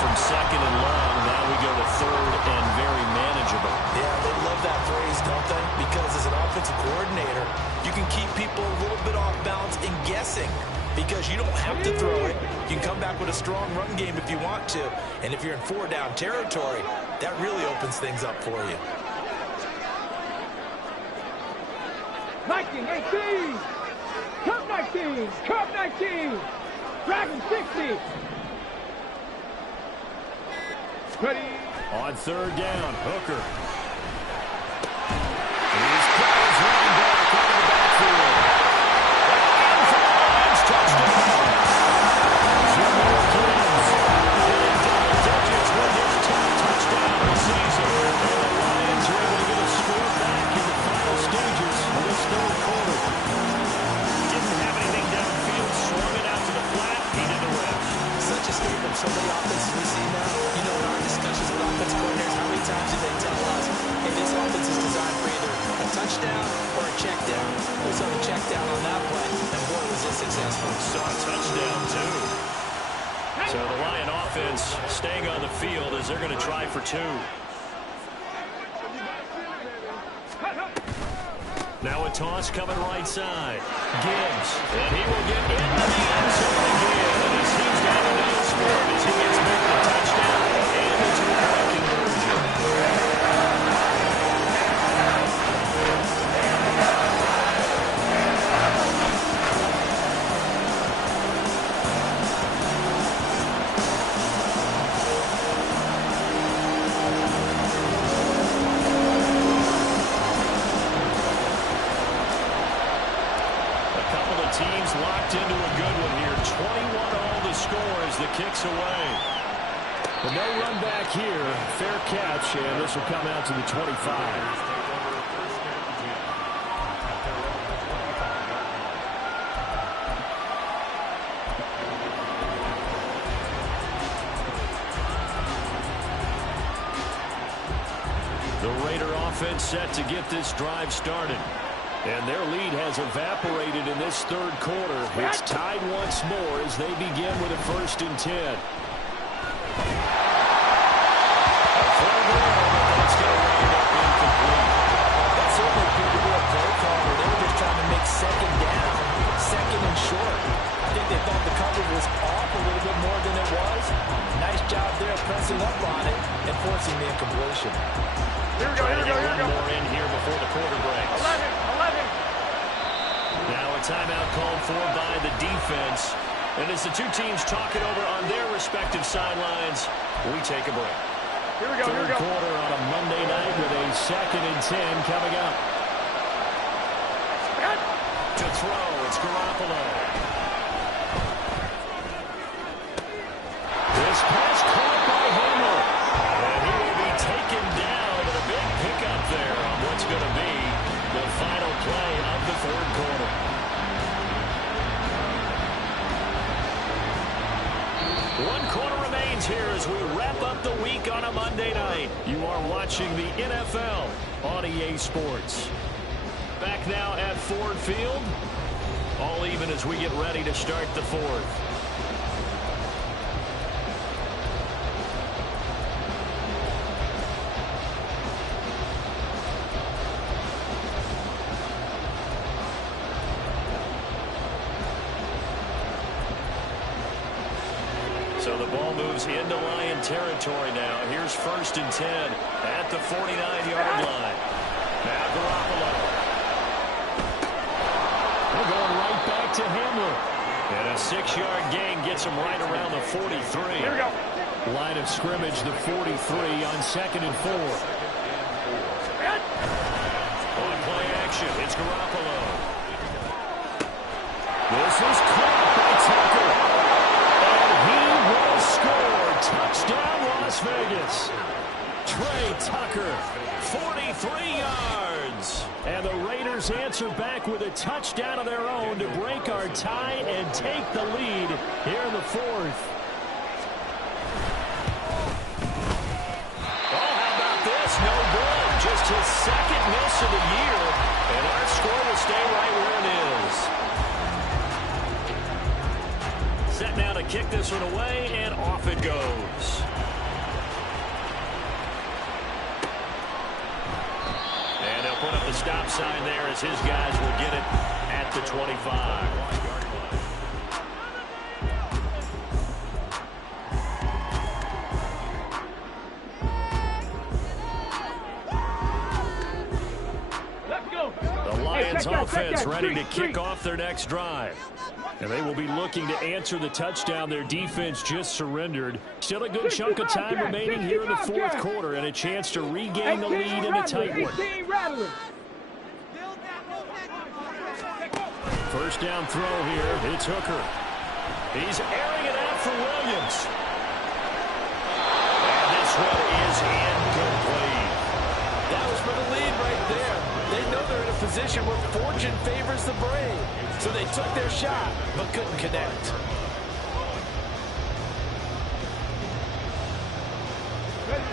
from second and long. Now we go to third and very manageable. Yeah, they love that phrase, don't they? Because as an offensive coordinator, you can keep people a little bit off balance and guessing because you don't have to throw it. You can come back with a strong run game if you want to. And if you're in 4-down territory, that really opens things up for you. 19, 18. Cup 19. Cup 19. Dragon 60. Ready. On third down, Hooker. He's got his running back out of the backfield. And for the Lions, touchdown. Jameer Gibbs hitting double digits with his 10th touchdown of the season. And the Lions are able to get a score back in the final stages of this third quarter. Didn't have anything downfield, swung it out to the flat, needed a rest. Such a staple of so many offenses we see now. You know, in our discussions with offensive coordinators, how many times do they tell us, hey, this offense is designed for either a touchdown or a check down? We saw the check down on that play, and boy, was it successful. Saw a touchdown, too. So the Lion offense staying on the field as they're going to try for two. Now a toss coming right side. Gibbs, and he will get into the end zone again. And he seems to have a nose for it as he gets both the touchdown and the two-point conversion. Teams locked into a good one here. 21 all the score as the kick's away. But no run back here. Fair catch, and this will come out to the 25. The Raider offense set to get this drive started. And their lead has evaporated in this third quarter. It's tied once more as they begin with a 1st and 10. That's going to wind up incomplete. That certainly appeared to be a play call where they were just trying to make second down, second and short. I think they thought the coverage was off a little bit more than it was. Nice job there pressing up on it and forcing the incompletion. Here we go, here we go, here we go. One more in here before the quarter breaks. 11. Now a timeout called for by the defense. And as the two teams talk it over on their respective sidelines, we take a break. Here we go, here we Third go. quarter on a Monday night with a 2nd and 10 coming up. To throw, it's Garoppolo. This pass caught by Hamler. And he will be taken down with a big pickup there on what's going to be the final play of the third quarter. One quarter remains here as we wrap up the week on a Monday night. You are watching the NFL on EA Sports. Back now at Ford Field. All even as we get ready to start the fourth. So the ball moves into Lion territory now. Here's 1st and 10 at the 49-yard line. Now Garoppolo. They're going right back to Hamler. And a 6-yard gain gets him right around the 43. Here we go. Line of scrimmage, the 43 on 2nd and 4. On play action, it's Garoppolo. This is caught by Tucker. Touchdown, Las Vegas. Trey Tucker, 43 yards. And the Raiders answer back with a touchdown of their own to break our tie and take the lead here in the fourth. Oh, how about this? No good. Just his 2nd miss of the year. And our score will stay right where it is. Set now to kick this one away, and off it goes. And they'll put up the stop sign there as his guys will get it at the 25. Offense ready to kick off their next drive. And they will be looking to answer the touchdown their defense just surrendered. Still a good chunk of time remaining here in the fourth quarter and a chance to regain the lead in a tight one. First down throw here. It's Hooker. He's airing it out for Williams. And this one is incomplete. That was for the lead right there. They know they're in a position where fortune favors the brave. So they took their shot, but couldn't connect.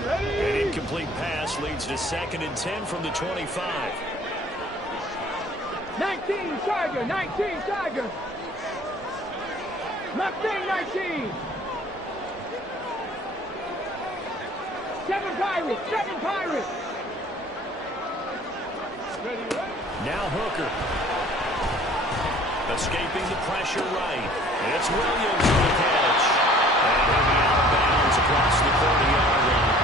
An incomplete pass leads to 2nd and 10 from the 25. 19, Tiger, 19, Tiger. Mustang, 19. 7 Pirates, 7 Pirates. Now Hooker. Escaping the pressure right. It's Williams for the catch. And he'll be out of bounds across the 30-yard line.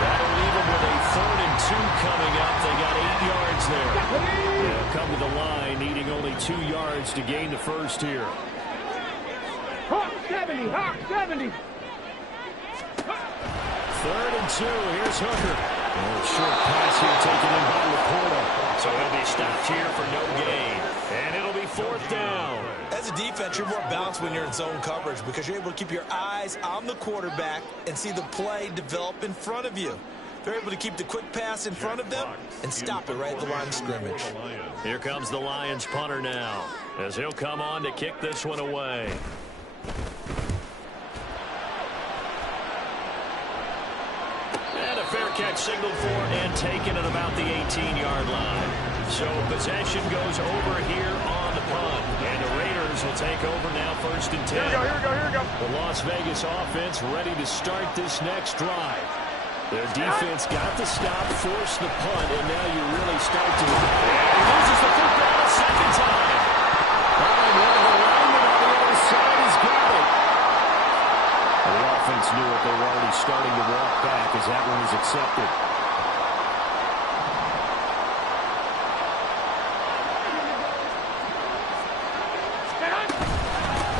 That'll leave him with a 3rd and 2 coming up. They got 8 yards there. They'll come to the line, needing only 2 yards to gain the first here. Hawk 70, Hawk 70. 3rd and 2. Here's Hooker. Short pass here taken in by Laporta. So he'll be stopped here for no gain. And it'll be 4th down. As a defense, you're more balanced when you're in zone coverage because you're able to keep your eyes on the quarterback and see the play develop in front of you. They're able to keep the quick pass in front of them and stop it right at the line of scrimmage. Here comes the Lions punter now as he'll come on to kick this one away. And a fair catch signaled for and taken at about the 18-yard line. So possession goes over here on the punt. And the Raiders will take over now 1st and 10. Here we go. The Las Vegas offense ready to start this next drive. Their defense got the stop, forced the punt, and now you really start to... And he loses the football a 2nd time. And one of the linemen on the other side has got it. The offense knew it. They were already starting to walk back as that one was accepted.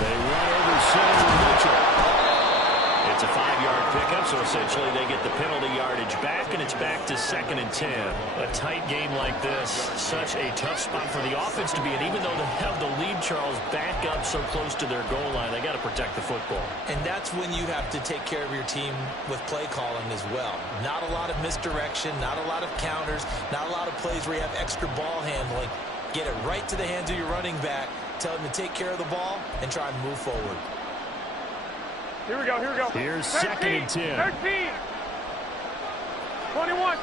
They run over Senator Mitchell. It's a 5-yard pickup, so essentially they get the penalty yardage back, and it's back to 2nd and 10. A tight game like this, such a tough spot for the offense to be in. Even though they have the lead, Charles, back up so close to their goal line, they got to protect the football. And that's when you have to take care of your team with play calling as well. Not a lot of misdirection, not a lot of counters, not a lot of plays where you have extra ball handling. Get it right to the hands of your running back, tell him to take care of the ball, and try and move forward. Here we go. Here's 2nd and 10. 13. 21.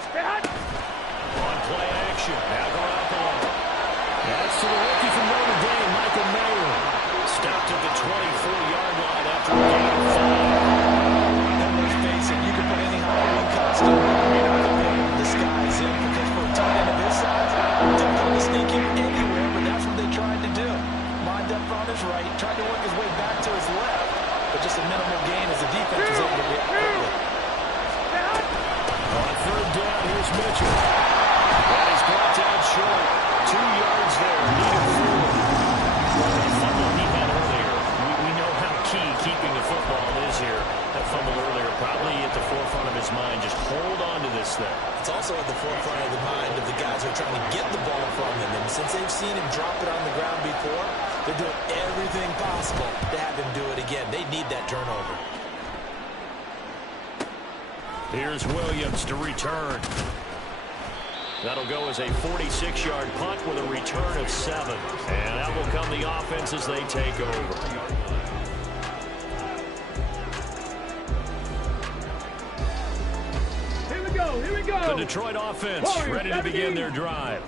Stay hot. On play action. Now Garoppolo. That's to the rookie from Notre Dame, Michael Mayer. Stopped at the 24-yard line after a gain of 5. And let's face it, you can put any Halloween costume on. You're not going to be able to disguise him because for a tight end of his size, difficult to sneak him anywhere, but that's what they tried to do. Lined up on his right, tried to work his way back to his left, but just a minimal gain as the defense was able to react quickly. On 3rd down, here's Mitchell. And he's brought down short. 2 yards there. Needed 4. That fumble he had earlier. We know how key keeping the football is here. That fumble earlier probably at the forefront of his mind. Just hold on to this thing. It's also at the forefront of the mind of the guys who are trying to get the ball from him. And since they've seen him drop it on the ground before, they're doing everything possible to have him do it again. They need that turnover. Here's Williams to return. That'll go as a 46-yard punt with a return of 7. And that will come the offense as they take over. Here we go. The Detroit offense ready to begin their drive.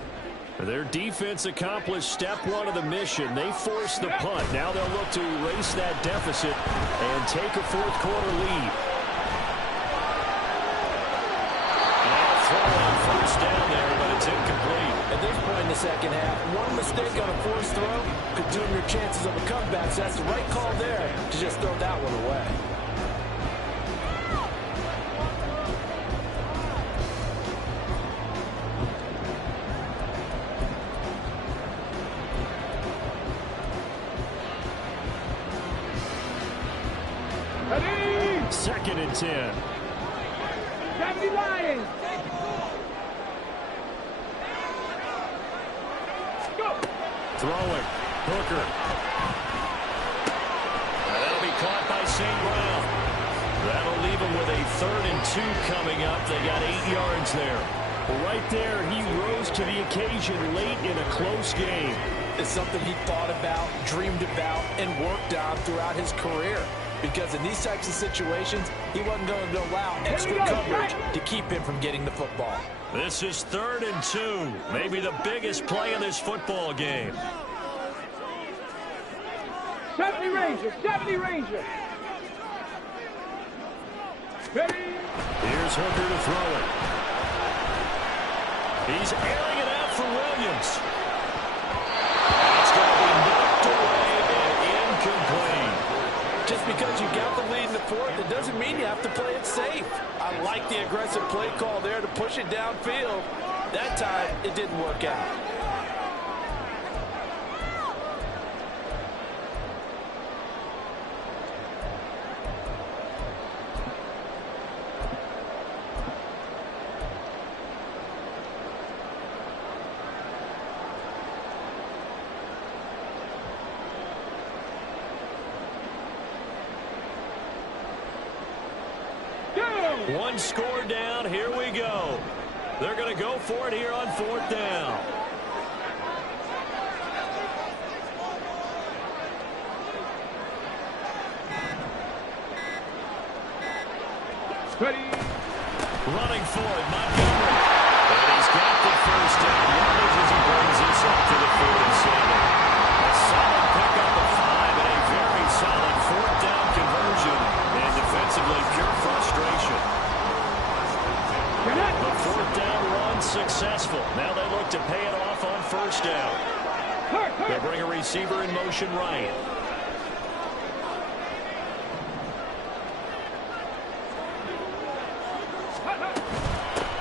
Their defense accomplished step one of the mission. They forced the punt. Now they'll look to erase that deficit and take a fourth quarter lead. Now throw on first down there, but it's incomplete. At this point in the second half, one mistake on a forced throw could doom your chances of a comeback. So that's the right call there to just throw that one away. Second and 10. 70 Lions. Go. Throwing. Hooker. That'll be caught by St. Brown. That'll leave him with a 3rd and 2 coming up. They got 8 yards there. Right there, he rose to the occasion late in a close game. It's something he thought about, dreamed about, and worked on throughout his career. Because in these types of situations, he wasn't going to allow extra coverage to keep him from getting the football. This is 3rd and 2. Maybe the biggest play of this football game. 70 Rangers. 70 Rangers. Ready. Here's Hooker to throw it. He's airing it out for Williams. It's going to be knocked away and incomplete. Just because you got the lead in the fourth, it doesn't mean you have to play it safe. I like the aggressive play call there to push it downfield. That time, it didn't work out. One score down. Here we go. They're going to go for it here on 4th down. Ready. Running for it, Montgomery. And he's got the first down. Yardage as he brings this up to the 47. A solid pickup of 5 and a very solid 4th down conversion. And defensively, pure frustration. The 4th down run successful. Now they look to pay it off on first down. They'll bring a receiver in motion right.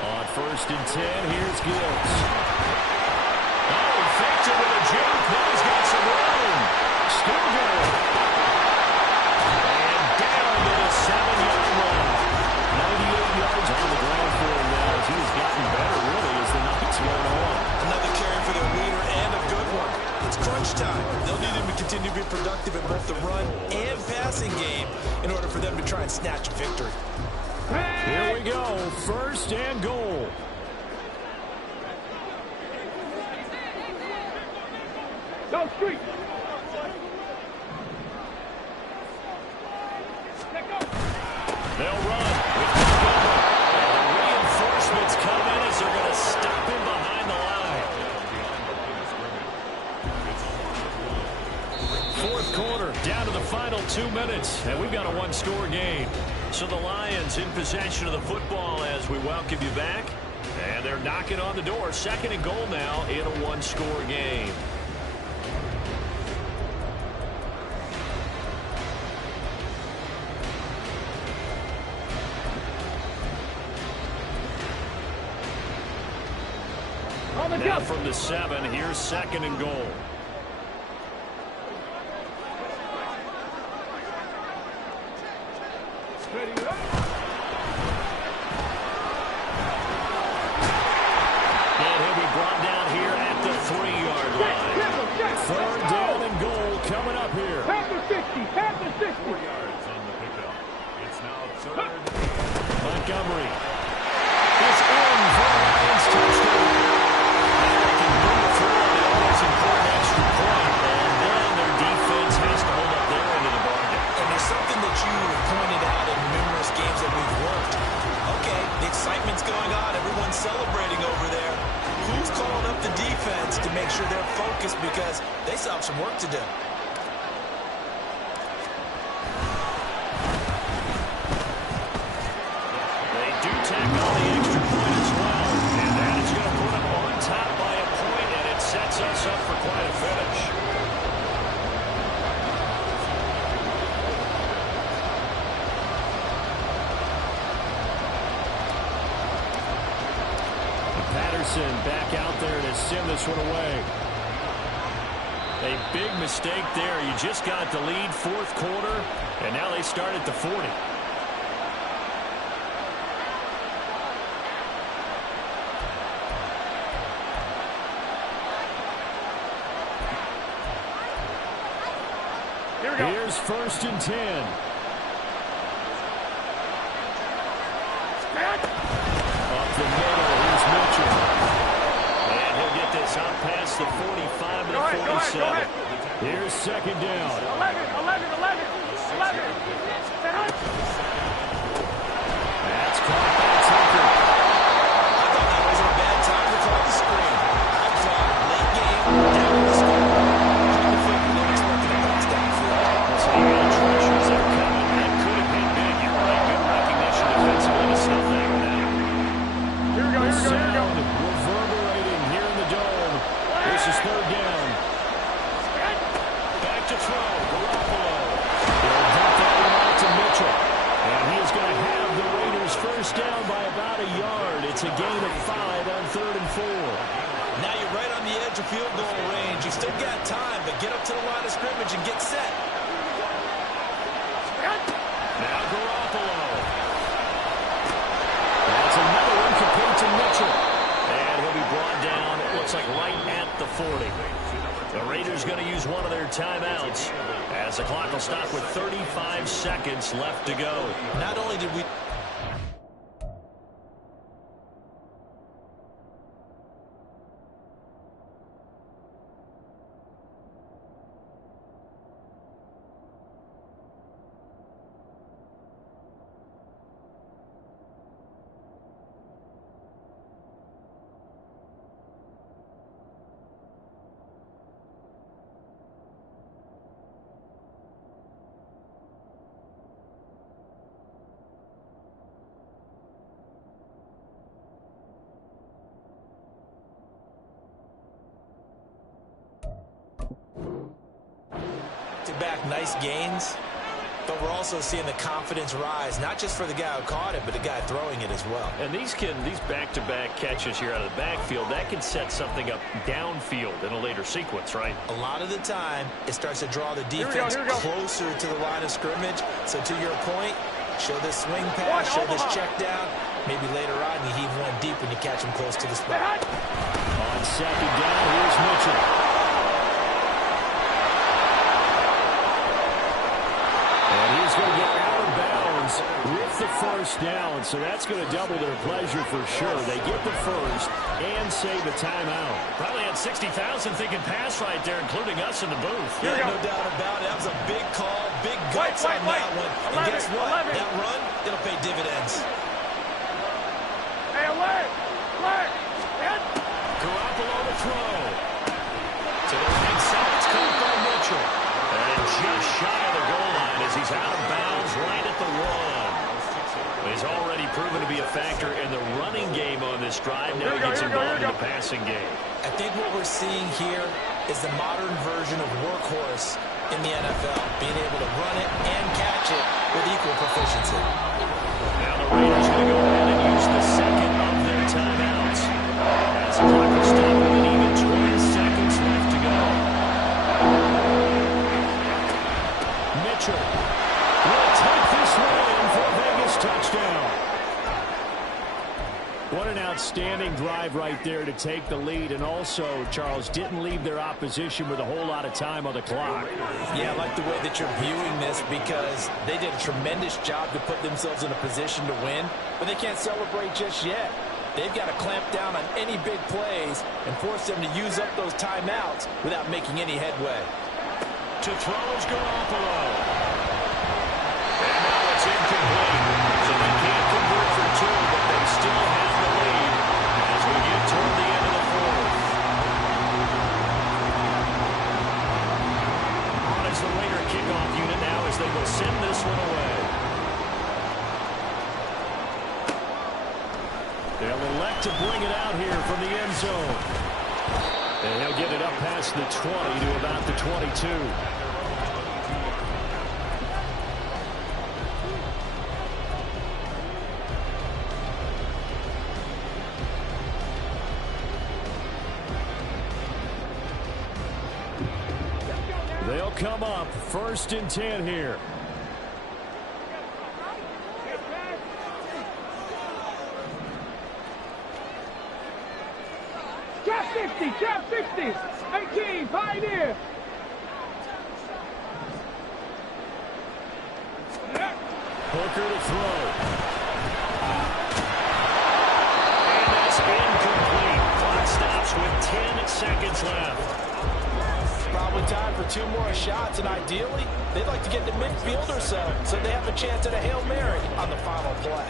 On 1st and 10, here's Gibbs. Oh, he faked it with a juke. Now he's got some room. Still good. And down to the 7-yard line. 98 yards on the ground for him now as he's gotten better, really, as the nights went on. Another carry for their leader and a good one. It's crunch time. They'll need him to continue to be productive in both the run and passing game in order for them to try and snatch a victory. Here we go, 1st and goal. Go street. They'll run with Montgomery. And the reinforcements come in as they're going to stop him behind the line. 4th quarter, down to the final 2 minutes. And we've got a one-score game. So the Lions in possession of the football as we welcome you back. And they're knocking on the door. 2nd and goal now in a one-score game. Now from the 7, here's 2nd and goal. And he'll be brought down here at the 3-yard line. 3rd down and goal coming up here. Panther 60. Panther 60. 4 yards on the pickup. It's now 3rd. Montgomery is in for the Lions touchdown. And they can move through on the almost important extra point. And then their defense has to hold up their end of the bargain. And there's something that you pointed out in numerous games that we've worked. Okay, the excitement's going on. Everyone's celebrating over there. Who's calling up the defense work to do. They do tack on the extra point as well. And that is going to put them on top by a point, and it sets us up for quite a finish. Patterson back out there to send this one away. A big mistake there. You just got the lead fourth quarter, and now they start at the 40. Here we go. Here's 1st and 10. Up the middle, here's Mitchell. And he'll get this out past the 45 to the 47. Here's 2nd down. 11. That's caught by Tucker. I thought that was a bad time to call the screen. I thought late game, down the score. People think we don't expect the box downfield. So you got pressures that are coming. That could have been big. You're right. Good recognition defensively to stuff that one out. Here we go. Sound reverberating here in the dome. This is 3rd down. Back to throw. Garoppolo. They'll dump that one out to Mitchell. And he's going to have the Raiders 1st down by about a yard. It's a gain of 5 on 3rd and 4. Now you're right on the edge of field goal range. You still got time, but get up to the line of scrimmage and get set. Now Garoppolo. That's another one complete to Mitchell. And he'll be brought down, it looks like right at the 40. The Raiders going to use one of their timeouts as the clock will stop with 35 seconds left to go. Not only did we... back nice gains, but we're also seeing the confidence rise, not just for the guy who caught it, but the guy throwing it as well. And these back-to-back catches here out of the backfield, that can set something up downfield in a later sequence, right? A lot of the time, it starts to draw the defense closer to the line of scrimmage. So to your point, show this swing pass, show this check down. Maybe later on, you heave one deep when you catch him close to the spot. On 2nd down, here's Mitchell. He's going to get out of bounds with the 1st down, so that's going to double their pleasure for sure. They get the 1st and save the timeout. Probably had 60,000 thinking pass right there, including us in the booth. Yeah, no doubt about it. That was a big call, big guts on that one. And guess what? That run, it'll pay dividends. Hey, alert! Garoppolo to throw. To the right side, it's caught by Mitchell. And just shy of the goal line as he's out of bounds right at the 1. He's already proven to be a factor in the running game on this drive. Now he gets involved in the passing game. I think what we're seeing here is the modern version of workhorse in the NFL, being able to run it and catch it with equal proficiency. Now the Raiders going to go ahead and use the 2nd of their timeouts. As the clock will stop with an even 20 seconds left to go. Mitchell will take this one in for a Vegas touchdown. What an outstanding drive right there to take the lead, and also, Charles, didn't leave their opposition with a whole lot of time on the clock. Yeah, I like the way that you're viewing this, because they did a tremendous job to put themselves in a position to win, but they can't celebrate just yet. They've got to clamp down on any big plays and force them to use up those timeouts without making any headway. To throw is Garoppolo. And now it's incomplete. So they can't convert for 2, but they still have the lead as we get toward the end of the 4th. as they will send this one away. They'll elect to bring it out here from the end zone. And he'll get it up past the 20 to about the 22. They'll come up 1st and 10 here. Trap 60, trap 60. 18, Pioneer. Hooker to throw. And that's incomplete. Clock stops with 10 seconds left. Probably time for 2 more shots, and ideally, they'd like to get to midfield or so they have a chance at a Hail Mary on the final play.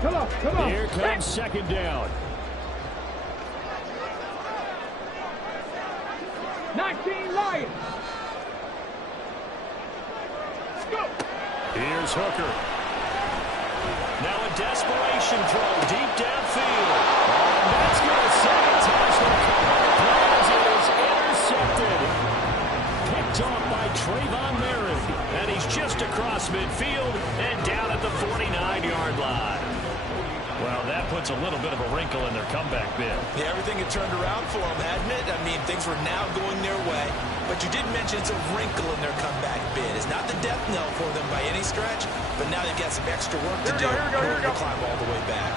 Come on. Here comes 2nd down. 19, Lions. Let's go. Here's Hooker. Now a desperation throw deep downfield. And that's going to sabotage the cover as it is intercepted. Picked off by Trayvon Merritt. And he's just across midfield and down at the 49-yard line. Well, that puts a little bit of a wrinkle in their comeback bid. Yeah, everything had turned around for them, hadn't it? I mean, things were now going their way. But you did mention it's a wrinkle in their comeback bid. It's not the death knell for them by any stretch, but now they've got some extra work to do in order to climb all the way back.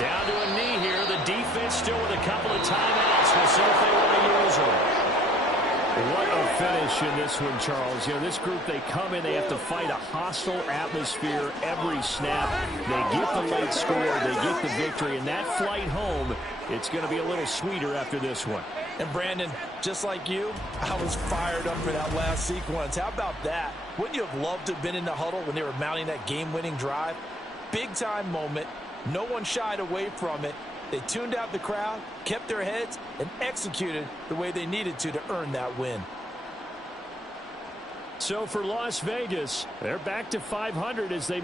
Down to a knee here. The defense still with a couple of timeouts. We'll see if they want to use them. What a finish in this one, Charles. You know, this group, they come in, they have to fight a hostile atmosphere every snap. They get the late score, they get the victory, and that flight home, it's going to be a little sweeter after this one. And Brandon, just like you, I was fired up for that last sequence. How about that? Wouldn't you have loved to have been in the huddle when they were mounting that game-winning drive? Big-time moment. No one shied away from it. They tuned out the crowd, kept their heads, and executed the way they needed to earn that win. So for Las Vegas, they're back to 500 as they